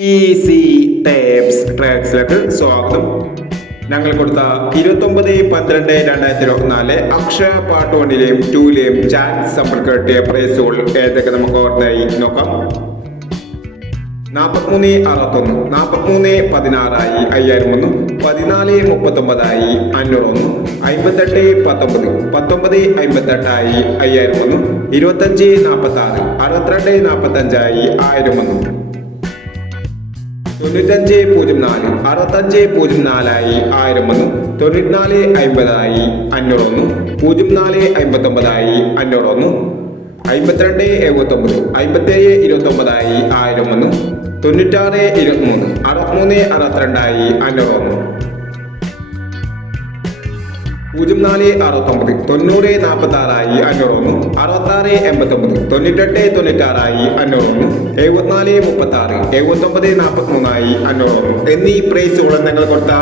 Easy tapes ട്രാക്സിലേക്ക് സ്വാഗതം. ഞങ്ങൾ കൊടുത്ത ഇരുപത്തൊമ്പത് പന്ത്രണ്ട് രണ്ടായിരത്തി ഇരുപത്തിനാല് അക്ഷയ പാർട്ട് വണ്ണിലെയും ടൂലെയും ചാൻസ് സമ്പർക്ക് കിട്ടിയ പ്രൈസുകൾ ഏതൊക്കെ നമുക്ക് ഓർത്തായി നോക്കാം. നാൽപ്പത്തിമൂന്ന് അറുപത്തൊന്ന്. നാൽപ്പത്തിമൂന്ന് പതിനാറായി അയ്യായിരം ഒന്ന് പതിനാല് മുപ്പത്തൊമ്പതായി അഞ്ഞൂറ് ഒന്ന് അമ്പത്തെട്ട് പത്തൊമ്പത്. പത്തൊമ്പത് അമ്പത്തെട്ടായി അയ്യായിരം ഒന്ന് ഇരുപത്തഞ്ച് നാൽപ്പത്തി ആറ് അറുപത്തിരണ്ട് നാൽപ്പത്തഞ്ചായി ആയിരം ഒന്ന് തൊണ്ണൂറ്റഞ്ച് പൂജ്യം നാല് അറുപത്തഞ്ച് പൂജ്യം നാലായി ആയിരം ഒന്ന് തൊണ്ണൂറ്റിനാല് അമ്പതായി അഞ്ഞൂറ് ഒന്ന് പൂജ്യം നാല് അമ്പത്തൊമ്പതായി അഞ്ഞൂറ് ഒന്ന് അമ്പത്തിരണ്ട് എഴുപത്തൊമ്പത് അമ്പത്തേഴ് ഇരുപത്തൊമ്പതായി ആയിരം ഒന്ന് തൊണ്ണൂറ്റാറ് ഇരുപത്തിമൂന്ന് അറുപത്തിമൂന്ന് അറുപത്തിരണ്ടായി അഞ്ഞൂറ് ഒന്ന് പൂജ്യം നാല് അറുപത്തൊമ്പത് തൊണ്ണൂറ് നാൽപ്പത്തി ആറായി അഞ്ഞൂറ് ഒന്ന് അറുപത്താറ് എൺപത്തൊമ്പത് തൊണ്ണൂറ്റെട്ട് തൊണ്ണൂറ്റാറായി അഞ്ഞൂറ് ഒന്ന് എഴുപത്തിനാല് മുപ്പത്തി ആറ് എഴുപത്തൊമ്പത് അഞ്ഞൂറ് ഒന്ന് എന്നീ പ്രൈസ് നിങ്ങൾ കൊടുത്ത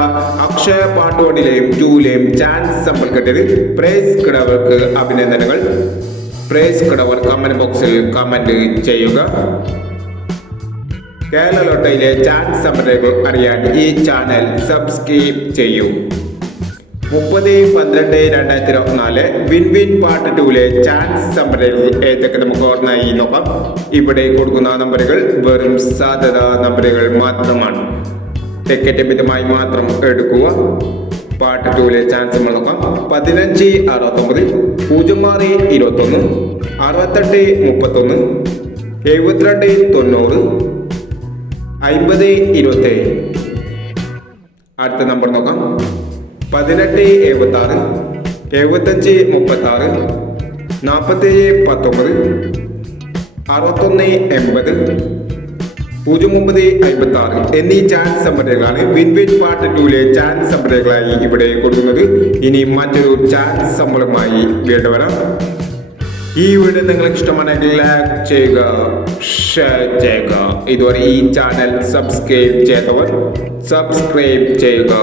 അക്ഷയ പാട്ട് വണ്ടിലെയും ടൂലെയും ചാൻസ് സമ്പൽ കിട്ടിയത് പ്രൈസ് കിടവർക്ക് അഭിനന്ദനങ്ങൾ. പ്രൈസ് കിടവർ കമന്റ് ബോക്സിൽ കമന്റ് ചെയ്യുക. കേരള ലോട്ടയിലെ ചാൻസ് സമ്പന്നതകൾ അറിയാൻ ഈ ചാനൽ സബ്സ്ക്രൈബ് ചെയ്യൂ. മുപ്പത് പന്ത്രണ്ട് രണ്ടായിരത്തി ഇരുപത്തിനാല് വിൻ വിൻ പാർട്ട് ടൂലെ ചാൻസ് നമ്പറുകൾ ഏതൊക്കെ നമുക്ക് ഓർമ്മയായി നോക്കാം. ഇവിടെ കൊടുക്കുന്ന നമ്പറുകൾ വെറും സാധ്യത നമ്പറുകൾ മാത്രമാണ്. ടിക്കറ്റ് മിതമായി മാത്രം എടുക്കുക. പാർട്ട് ടൂലെ ചാൻസ് നമ്മൾ നോക്കാം. പതിനഞ്ച് അറുപത്തൊമ്പത് പൂജ്യം ആറ് ഇരുപത്തൊന്ന് അറുപത്തെട്ട് മുപ്പത്തൊന്ന് എഴുപത്തിരണ്ട് തൊണ്ണൂറ് അമ്പത് ഇരുപത്തേഴ്. അടുത്ത നമ്പർ നോക്കാം. പതിനെട്ട് എഴുപത്തി ആറ് എഴുപത്തഞ്ച് മുപ്പത്തി ആറ് നാൽപ്പത്തേഴ് പത്തൊമ്പത് അറുപത്തൊന്ന് എൺപത് പൂജ്യം ഒമ്പത് അമ്പത്തി ആറ് എന്നീ ചാൻസ് സംഭരങ്ങളാണ് വിൻ വിൻ പാർട്ട് ടൂലെ ചാൻസ് സംഭരങ്ങളായി ഇവിടെ കൊടുക്കുന്നത്. ഇനി മറ്റൊരു ചാൻസ് സമ്പളമായി വീണ്ടും വരാം. ഈ വീഡിയോ നിങ്ങൾക്ക് ഇഷ്ടമാണെങ്കിൽ ലൈക്ക് ചെയ്യുക ഷെയർ ചെയ്യുക. ഇതുവരെ ഈ ചാനൽ സബ്സ്ക്രൈബ് ചെയ്തവർ സബ്സ്ക്രൈബ് ചെയ്യുക.